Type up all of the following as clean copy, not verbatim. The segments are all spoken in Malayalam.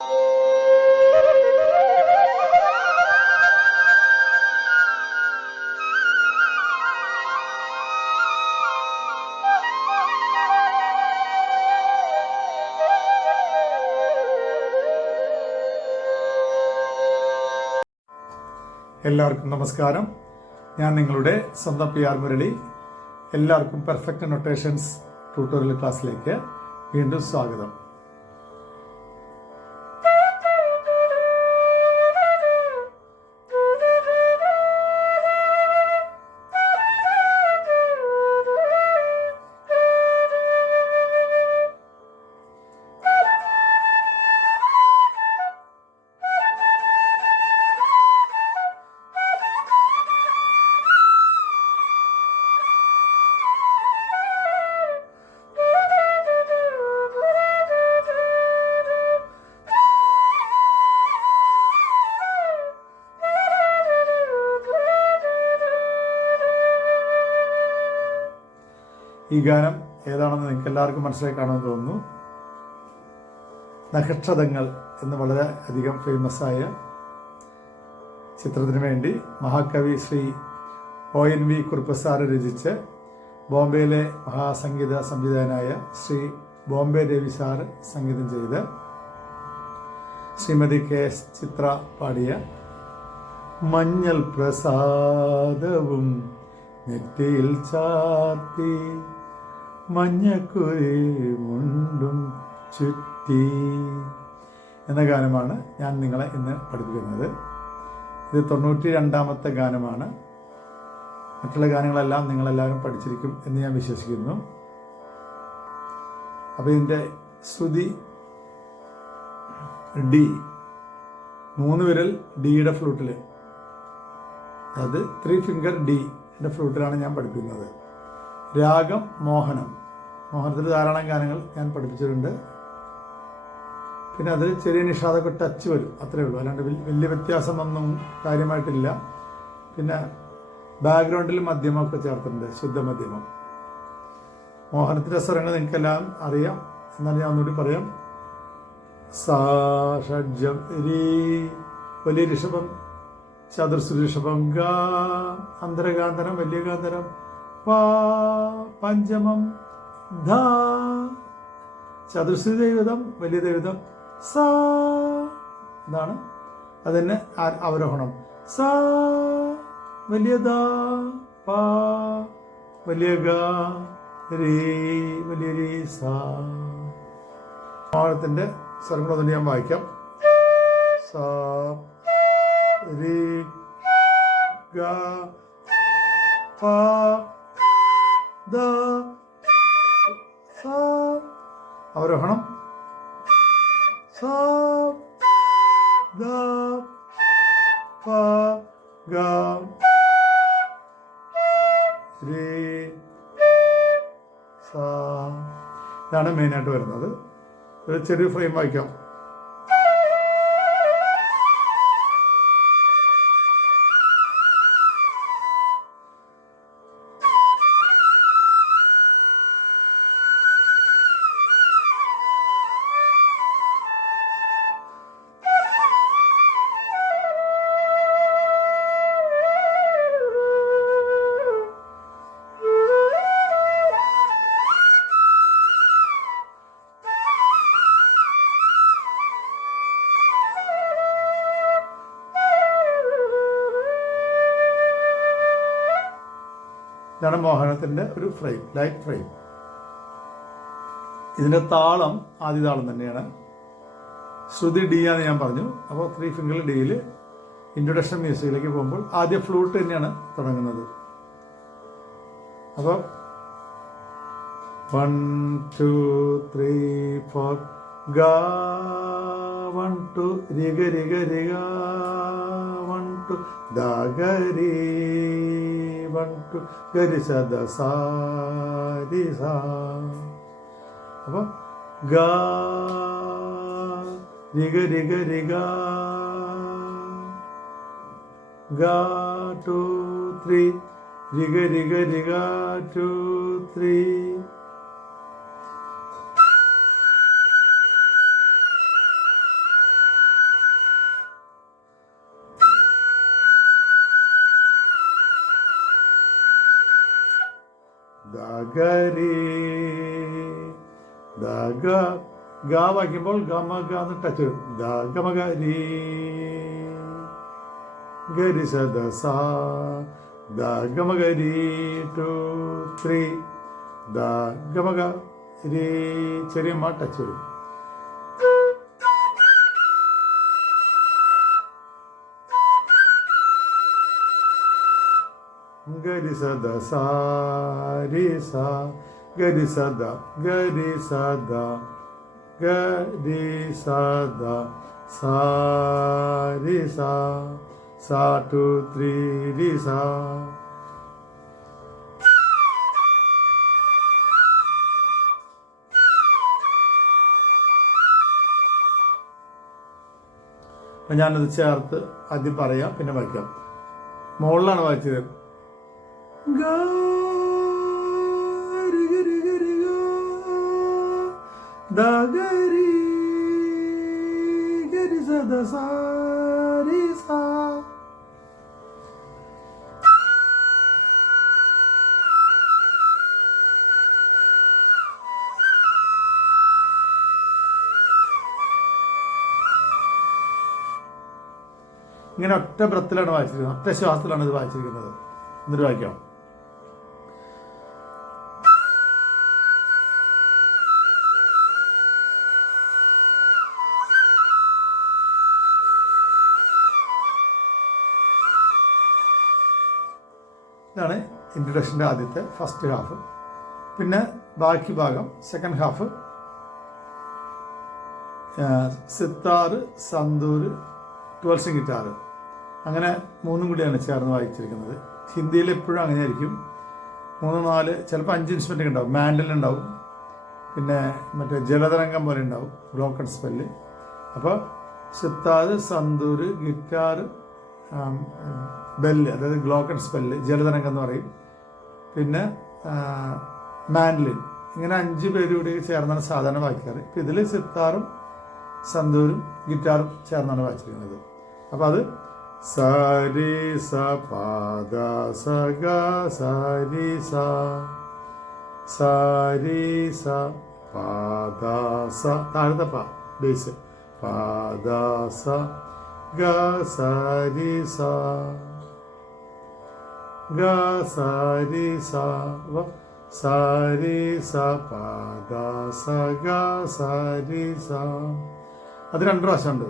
എല്ലാവർക്കും നമസ്കാരം. ഞാൻ നിങ്ങളുടെ സ്വന്തം PR മുരളി. എല്ലാവർക്കും പെർഫെക്റ്റ് നൊട്ടേഷൻസ് ട്യൂട്ടോറിയൽ ക്ലാസ്സിലേക്ക് വീണ്ടും സ്വാഗതം. ഈ ഗാനം ഏതാണെന്ന് നിങ്ങൾക്ക് എല്ലാവർക്കും മനസ്സിലായി കാണുമെന്ന് തോന്നുന്നു. നക്ഷത്രങ്ങൾ എന്ന് വളരെ അധികം ഫേമസ് ആയ ചിത്രത്തിന് വേണ്ടി മഹാകവി ശ്രീ ONV കുറുപ്പ് സാറ് രചിച്ച് ബോംബെയിലെ മഹാസംഗീത സംവിധായകനായ ശ്രീ ബോംബെ രവി സാറ് സംഗീതം ചെയ്ത് ശ്രീമതി KS ചിത്ര പാടിയ മഞ്ഞൾ പ്രസാദവും നെറ്റിയിൽ ചാർത്തി മഞ്ഞക്കുരി മുണ്ടും ചുറ്റി എന്ന ഗാനമാണ് ഞാൻ നിങ്ങളെ ഇന്ന് പഠിപ്പിക്കുന്നത്. ഇത് 92ാമത്തെ ഗാനമാണ്. മറ്റുള്ള ഗാനങ്ങളെല്ലാം നിങ്ങളെല്ലാവരും പഠിച്ചിരിക്കും എന്ന് ഞാൻ വിശ്വസിക്കുന്നു. അപ്പോൾ ഇതിൻ്റെ ശ്രുതി ഡി, 3 വിരൽ ഡിയുടെ ഫ്ലൂട്ടിൽ, അതായത് 3 ഫിംഗർ ഡിയുടെ ഫ്ലൂട്ടിലാണ് ഞാൻ പഠിപ്പിക്കുന്നത്. രാഗം മോഹനം. മോഹനത്തിൽ ധാരാളം ഗാനങ്ങൾ ഞാൻ പഠിപ്പിച്ചിട്ടുണ്ട്. പിന്നെ അതിൽ ചെറിയ നിഷാദൊക്കെ ടച്ച് വരും, അത്രയേ ഉള്ളൂ. അല്ലാണ്ട് വലിയ വ്യത്യാസമൊന്നും കാര്യമായിട്ടില്ല. പിന്നെ ബാക്ക്ഗ്രൗണ്ടിൽ മധ്യമമൊക്കെ ചേർത്തിട്ടുണ്ട്, ശുദ്ധ മധ്യമം. മോഹനത്തിൻ്റെ സ്വരങ്ങൾ നിങ്ങൾക്കെല്ലാം അറിയാം, എന്നാലും ഞാൻ ഒന്നുകൂടി പറയാം. സാ ഷഡ്ജം രീ, വലിയ ഋഷഭം, ചതുർശ്രുതി ഋഷഭം, ഗാ അന്തരഗാന്ധരം, വലിയ ഗാന്ധരം, പാ പഞ്ചമം, ധ ചതുർശ്രുതി ദൈവതം, വലിയ ദൈവതം, സാ ഇതാണ്. അതിന് അവരോഹണം. സാ വലിയ ദ, പാ വലിയ ഗ, രീ വലിയ രീ, സാ. മോഹനത്തിൻ്റെ സ്വരങ്ങളൊന്നും ഞാൻ വായിക്കാം. സാ രീ ഗ പാ ദ സാ. അവരോഹണം. സാ ദ പാ ഗ രീ സാ. ഇതാണ് മെയിനായിട്ട് വരുന്നത്. ഒരു ചെറിയ ഫ്രെയിം വായിക്കാം. ഇതാണ് മോഹനത്തിൻ്റെ ഒരു ഫ്രെയിം, ലൈറ്റ് ഫ്രെയിം. ഇതിൻ്റെ താളം ആദ്യ താളം തന്നെയാണ്. ശ്രുതി ഡി ആണ് ഞാൻ പറഞ്ഞു. അപ്പോൾ 3 ഫിംഗർ ഡിയിൽ ഇൻട്രൊഡക്ഷൻ മ്യൂസിക്കിലേക്ക് പോകുമ്പോൾ ആദ്യം ഫ്ലൂട്ട് തന്നെയാണ് തുടങ്ങുന്നത്. അപ്പോൾ 1 2 3 4 ഗ 1 2 രിഗ രിഗ രിഗ 1 2 ദ ഗ രി 1 2 ഗരി സ ദ സ രി സ. അപ്പോൾ ഗ രിഗ രിഗ രിഗ ഗ 2 3 രിഗ രിഗ രിഗ 2 3. ദഗരി ദഗ ഗ വായിക്കുമ്പോൾ ഗമഗ എന്ന് ടച്ച് വരും. ദഗമഗരി ഗരി സദ സ ദഗമഗരി 2 3 ദഗമഗരി ചെറിയ മാ ടച്ച് വരും. ഗരി സദ സാരി സ ഗരി സദ ഗരി സദ ഗരി സദ സാരി സ സ 2 3 രി സ. അപ്പം ഞാനത് ചേർത്ത് ആദ്യം പറയാം, പിന്നെ വായിക്കാം. മുകളിലാണ് വായിച്ചത്. ഗരി ഗരി ഗരി ദഗരി ഗരി സദ സാരി സ. ഇങ്ങനെ ഒറ്റ ബ്രത്തിലാണ് വായിച്ചിരിക്കുന്നത്, ഒറ്റ ശ്വാസത്തിലാണ് ഇത് വായിച്ചിരിക്കുന്നത്. എന്നിട്ട് വായിക്കാം. ഇതാണ് ഇൻട്രഡക്ഷൻ്റെ ആദ്യത്തെ ഫസ്റ്റ് ഹാഫ്. പിന്നെ ബാക്കി ഭാഗം second half sitar, santoor, 12 string guitar, അങ്ങനെ മൂന്നും കൂടിയാണ് ചേർന്ന് വായിച്ചിരിക്കുന്നത്. ഹിന്ദിയിൽ എപ്പോഴും അങ്ങനെ ആയിരിക്കും. 3 4 ചിലപ്പോൾ 5 ഇൻസ്ട്രുമെൻ്റ് ഉണ്ടാവും. മാൻഡൽ ഉണ്ടാവും, പിന്നെ മറ്റേ ജലതരംഗം പോലെ ഉണ്ടാവും, ബ്രോക്കൺ സ്പെല്ല്. അപ്പോൾ സിത്താറ്, സന്തൂര്, ഗിറ്റാർ, ബെല്ല്, അതായത് ഗ്ലോക്കൺ സ്പെല്ല്, ജലതരംഗം എന്ന് പറയും, പിന്നെ മാൻഡലിൻ, ഇങ്ങനെ 5 പേര് കൂടി ചേർന്നാണ് സാധാരണ വായിക്കാറ്. ഇപ്പം ഇതിൽ സിത്താറും സന്തൂരും ഗിറ്റാറും ചേർന്നാണ് വായിച്ചിരിക്കുന്നത്. അപ്പം അത് സാരി സ പാദ സ ഗ സാരി സ സാരി സ പാദ സ താഴത്തെ പ ബേസ് പാദ സ ഗ സാരി സ ഗ സാരി സ സാരി സ പാദ സ ഗ സാരി സ. അത് 2 പ്രാവശ്യമുണ്ട്.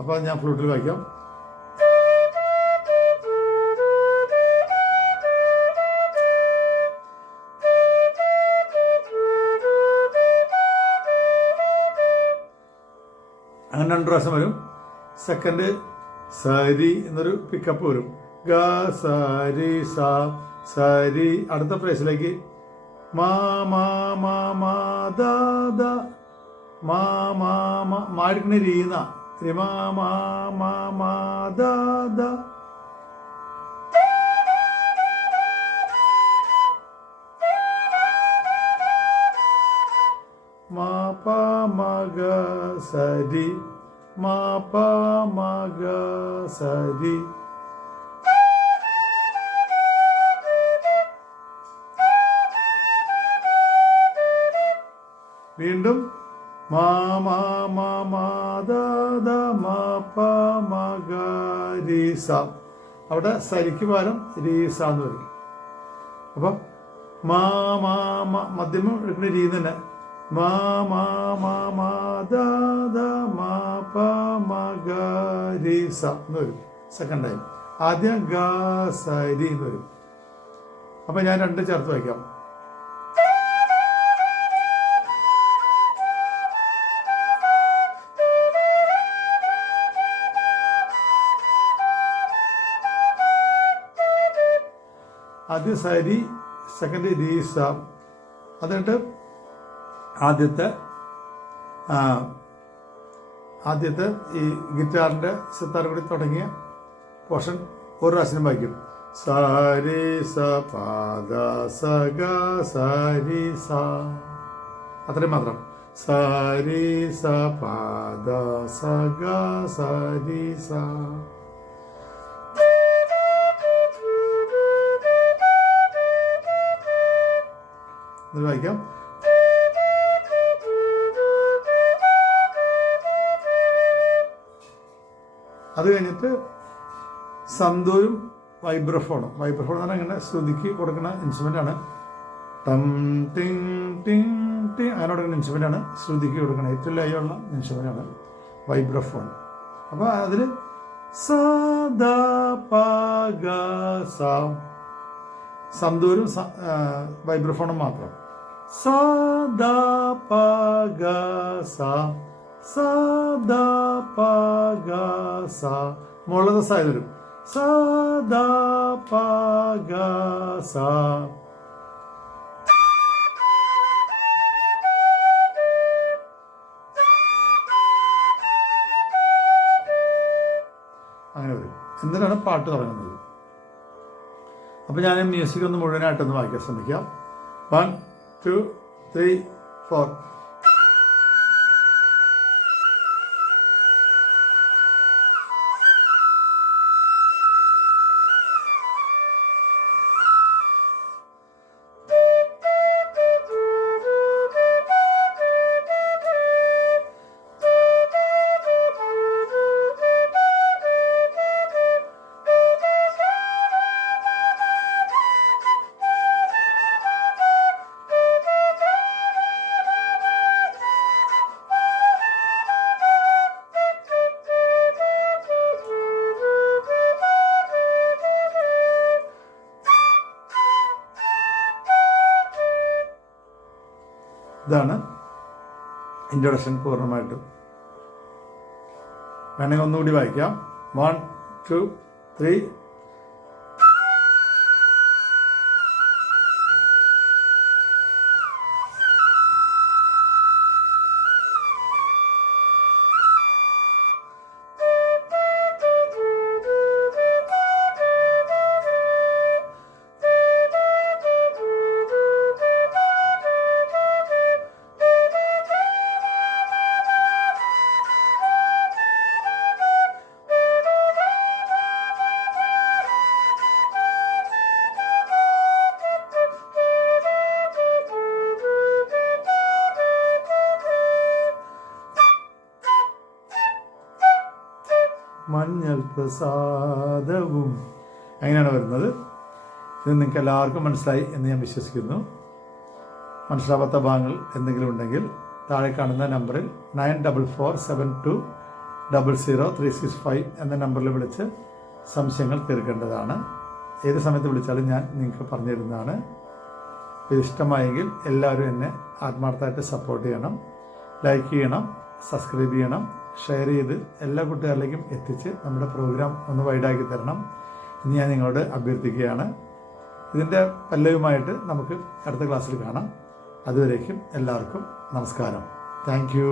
അപ്പോൾ ഞാൻ ഫ്ലൂട്ടിൽ വായിക്കാം. അങ്ങനെ 2 പ്രാവശ്യം വരും. സെക്കൻഡ് സരി എന്നൊരു പിക്കപ്പ് വരും. ഗ സരി സ സരി. അടുത്ത ഫ്രേസിലേക്ക് മാ മാ മാ മാ ദ ദ മാ മാ മാ മാടിക്കണ രീന മാ മാ മാ മാ ദ ദ. മാ പ മ ഗ സരി മാ പ മ ഗ സരി. വീണ്ടും മാ മാ മാ മാ ദ ദ മാ പ മ ഗ രി സ. അവിടെ സരിക്ക് പകരം രീ സ എന്ന് പറയും. അപ്പം മാ മാ മ മധ്യമം എടുക്കുന്ന രീ തന്നെ. മാ മാ മാ മാ ദ ദ മാ പ മ ഗ രി സ എന്ന് വരും സെക്കൻഡ് ടൈം. ആദ്യം ഗ സരി എന്ന് വരും. അപ്പം ഞാൻ 2 ചേർത്ത് വയ്ക്കാം. ആദ്യം സരി, സെക്കൻഡ് രീ സ. എന്നിട്ട് ആദ്യത്തെ ഈ ഗിറ്റാറിൻ്റെ സിത്താർ കൂടി തുടങ്ങിയ പോർഷൻ ഒരു പ്രാവശ്യം വായിക്കും. സാരി സ പാദ സ ഗ സാരി സ. അത്രയും മാത്രം. സാരി സ പാദ സ ഗ സാരി സ. ഇത് വായിക്കാം. അത് കഴിഞ്ഞിട്ട് സന്തൂരും വൈബ്രഫോണും. വൈബ്രഫോൺ എന്ന് പറഞ്ഞാൽ ഇങ്ങനെ ശ്രുതിക്ക് കൊടുക്കുന്ന ഇൻസ്ട്രുമെൻ്റ് ആണ്. ടം ടിങ് ടിങ് ടിങ് അങ്ങനെ കൊടുക്കുന്ന ഇൻസ്ട്രുമെൻ്റ് ആണ്. ശ്രുതിക്ക് കൊടുക്കുന്ന ഏറ്റവും ലയമുള്ള ഇൻസ്ട്രുമെൻ്റ് ആണ് വൈബ്രഫോൺ. അപ്പോൾ അതിൽ സദാ പഗ സ, സന്തൂരും വൈബ്രഫോണും മാത്രം. സദാ പഗ സ, സദാ പഗ സ, മുകളിലത്തെ സായി വരും. സദാ പഗ സ. അങ്ങനെ വരും. എന്നിട്ടാണ് പാട്ട് തുടങ്ങുന്നത്. അപ്പോൾ ഞാൻ മ്യൂസിക് ഒന്ന് മുഴുവനായിട്ടൊന്ന് വായിക്കാൻ ശ്രമിക്കാം. 1 2 3 4. ഇതാണ് ഇൻട്രൊഡക്ഷൻ പൂർണ്ണമായിട്ടും. വേണമെങ്കിൽ ഒന്നുകൂടി വായിക്കാം. 1 2 3. മഞ്ഞൾ പ്രസാദവും അങ്ങനെയാണ് വരുന്നത്. ഇത് നിങ്ങൾക്ക് എല്ലാവർക്കും മനസ്സിലായി എന്ന് ഞാൻ വിശ്വസിക്കുന്നു. മനസ്സിലാവാത്ത ഭാഗങ്ങൾ എന്തെങ്കിലും ഉണ്ടെങ്കിൽ താഴെ കാണുന്ന നമ്പറിൽ 9447200365 എന്ന നമ്പറിൽ വിളിച്ച് സംശയങ്ങൾ തീർക്കേണ്ടതാണ്. ഏത് സമയത്ത് വിളിച്ചാലും ഞാൻ നിങ്ങൾക്ക് പറഞ്ഞു തരുന്നതാണ്. ഇത് ഇഷ്ടമായെങ്കിൽ എല്ലാവരും എന്നെ ആത്മാർത്ഥമായിട്ട് സപ്പോർട്ട് ചെയ്യണം, ലൈക്ക് ചെയ്യണം, സബ്സ്ക്രൈബ് ചെയ്യണം, ഷെയർ ചെയ്ത് എല്ലാ കൂട്ടുകാരിലേക്കും എത്തിച്ച് നമ്മുടെ പ്രോഗ്രാം ഒന്ന് വൈഡാക്കി തരണം എന്ന് ഞാൻ നിങ്ങളോട് അഭ്യർത്ഥിക്കുകയാണ്. ഇതിൻ്റെ പല്ലവുമായിട്ട് നമുക്ക് അടുത്ത ക്ലാസ്സിൽ കാണാം. അതുവരേക്കും എല്ലാവർക്കും നമസ്കാരം. Thank you.